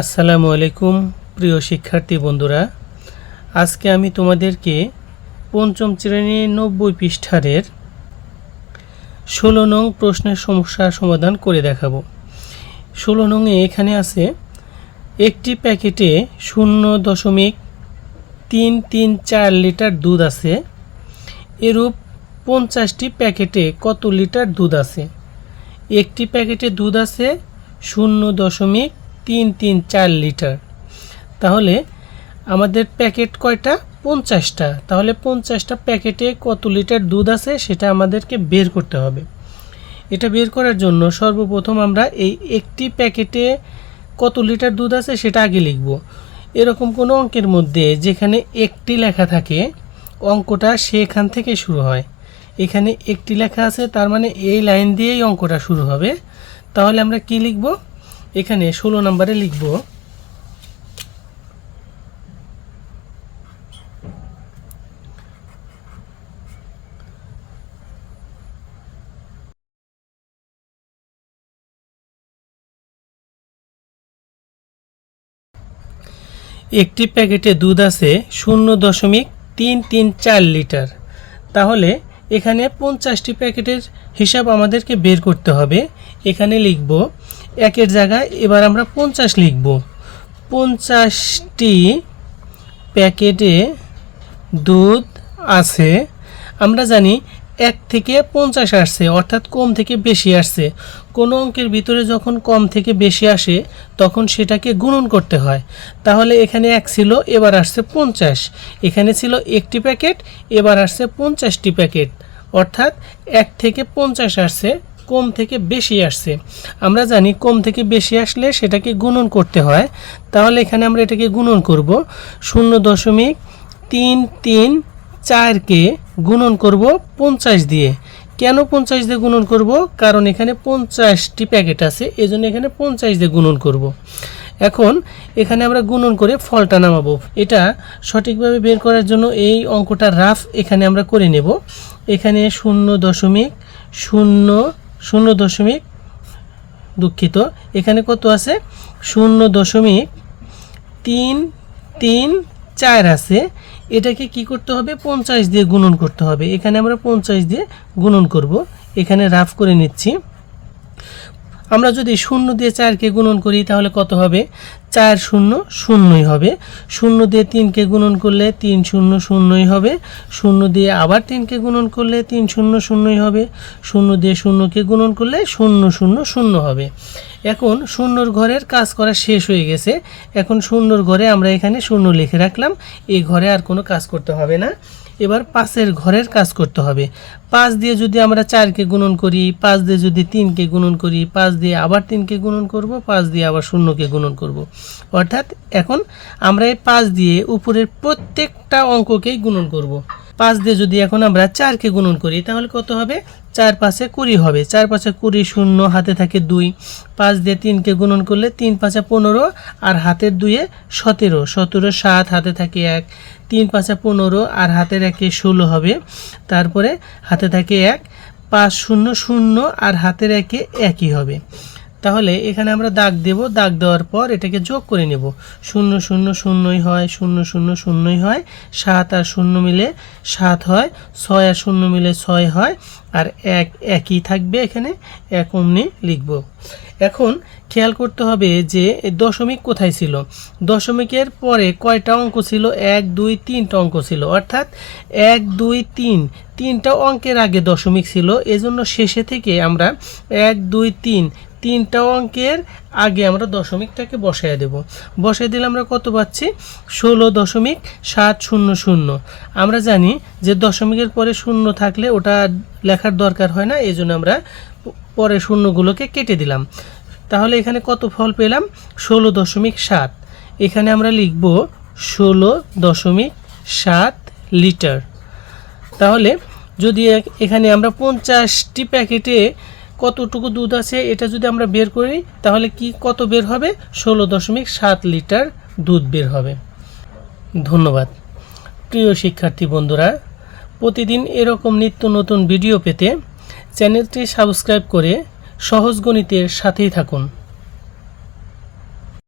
আসসালামু আলাইকুম প্রিয় শিক্ষার্থী বন্ধুরা, আজকে আমি তোমাদেরকে পঞ্চম শ্রেণীর 90 পৃষ্ঠারের 16 নং প্রশ্নের সমস্যার সমাধান করে দেখাবো। 16 নংয়ে এখানে আছে একটি প্যাকেটে 0.334 লিটার দুধ আছে, এরূপ 50টি প্যাকেটে কত লিটার দুধ আছে। একটি প্যাকেটে দুধ আছে 0.334 লিটার, তাহলে আমাদের প্যাকেট কয়টা? 50টা। তাহলে 50টা প্যাকেটে কত লিটার দুধ আছে সেটা আমাদেরকে বের করতে হবে। এটা বের করার জন্য সর্বপ্রথম আমরা এই একটি প্যাকেটে কত লিটার দুধ আছে সেটা আগে লিখব। এরকম কোনো অঙ্কের মধ্যে যেখানে একটি লেখা থাকে অঙ্কটা সেখান থেকে শুরু হয়। এখানে একটি লেখা আছে, তার মানে এই লাইন দিয়েই অঙ্কটা শুরু হবে। তাহলে আমরা কি লিখব? এখানে 16 নম্বরে লিখব একটি প্যাকেটে দুধ আছে 0.334 লিটার। তাহলে এখানে 50টি প্যাকেটের হিসাব আমাদেরকে বের করতে হবে। এখানে লিখব একের জায়গায় এবার আমরা 50 লিখব। 50টি প্যাকেটে দুধ আছে। আমরা জানি 1 থেকে 50 আসছে, অর্থাৎ কম থেকে বেশি আসছে। কোনো অঙ্কের ভিতরে যখন কম থেকে বেশি আসে তখন সেটাকে গুণন করতে হয়। তাহলে এখানে 1 ছিল, এবার আসছে 50। এখানে ছিল একটি প্যাকেট, এবার আসছে 50টি প্যাকেট, অর্থাৎ 1 থেকে 50 আসছে, কম থেকে বেশি আসছে। আমরা জানি কম থেকে বেশি আসলে সেটাকে গুণন করতে হয়। তাহলে এখানে আমরা এটাকে গুণন করব। 0.334কে গুণন করব 50 দিয়ে। কেন 50 দিয়ে গুণন করব? কারণ এখানে 50টি প্যাকেট আছে, এজন্য এখানে 50 দিয়ে গুণন করব। এখন এখানে আমরা গুণন করে ফলটা নামাবো। এটা সঠিকভাবে বের করার জন্য এই অঙ্কটা রাফ এখানে আমরা করে নেব। এখানে 0.0 দুঃখিত, এখানে কত আছে? 0.334 আছে। এটাকে কি করতে হবে? 50 দিয়ে গুণন করতে হবে। এখানে আমরা 50 দিয়ে গুণন করব। এখানে রাফ করে নিচ্ছি। আমরা যদি 0 দিয়ে 4কে গুণন করি তাহলে কত হবে? 4 0 0ই হবে। 0 দিয়ে 3কে গুণন করলে 3 0 0ই হবে। 0 দিয়ে আবার 3কে গুণন করলে 3 0 0ই হবে। 0 দিয়ে 0কে গুণন করলে 0 0 0 হবে। এখন 0 ঘরের কাজ করা শেষ হয়ে গেছে। এখন 0 ঘরে আমরা এখানে 0 লিখে রাখলাম। এই ঘরে আর কোনো কাজ করতে হবে না। এবার 5 ঘরের কাজ করতে হবে। 5 দিয়ে যদি আমরা 4কে গুণন করি, 5 দিয়ে যদি 3কে গুণন করি, 5 দিয়ে আবার 3কে গুণন করব, 5 দিয়ে আবার 0কে গুণন করব। অর্থাৎ এখন আমরা এই 5 দিয়ে উপরের প্রত্যেকটা অঙ্ককেই গুণন করব। 5 দিয়ে যদি এখন আমরা 4কে গুণন করি তাহলে কত হবে? 4 5 20 হবে। 4 5 20, 0 হাতে থাকে 2। 5 দিয়ে 3কে গুণন করলে 3 5 15 আর হাতের 2-এ 17। 17 7 হাতে থাকে 1। 3 5 15 আর হাতের 1-এ 16 হবে। তারপরে হাতে থাকে 1। 5 0 0 আর হাতের 1-এ 1ই হবে। তাহলে এখানে আমরা দাগ দেব। দাগ দেওয়ার পর এটাকে যোগ করে নেব। 0 0 0ই হয়, 0 0 0ই হয়। 7 আর 0 মিলে 7 হয়, 6 আর 0 মিলে 6 হয়, আর 1 একই থাকবে। এখানে 1 অমনি লিখব। এখন খেয়াল করতে হবে যে দশমিক কোথায় ছিল। দশমিকের পরে কয়টা অঙ্ক ছিল? 1 2 3টা অঙ্ক ছিল, অর্থাৎ 1 2 3 3টা অঙ্কের আগে দশমিক ছিল। এজন্য শেষে থেকে আমরা 1 2 3 3টা অঙ্কের আগে আমরা দশমিকটাকে বসায় দেব। বসায় দিলে আমরা কত পাচ্ছি? 16.700। আমরা জানি যে দশমিকের পরে 0 থাকলে ওটা লেখার দরকার হয় না, এই জন্য আমরা পরে শূন্যগুলোকে কেটে দিলাম। তাহলে এখানে কত ফল পেলাম? 16.7। এখানে আমরা লিখব 16.7 লিটার। তাহলে যদি এখানে আমরা 50টি প্যাকেটে কতটুকু দুধ আছে এটা যদি আমরা বের করি তাহলে কত বের হবে? 16.7 লিটার দুধ বের হবে। ধন্যবাদ প্রিয় শিক্ষার্থী বন্ধুরা। প্রতিদিন এরকম নিত্য নতুন ভিডিও পেতে চ্যানেলটি সাবস্ক্রাইব করে সহজ গণিতের সাথেই থাকুন।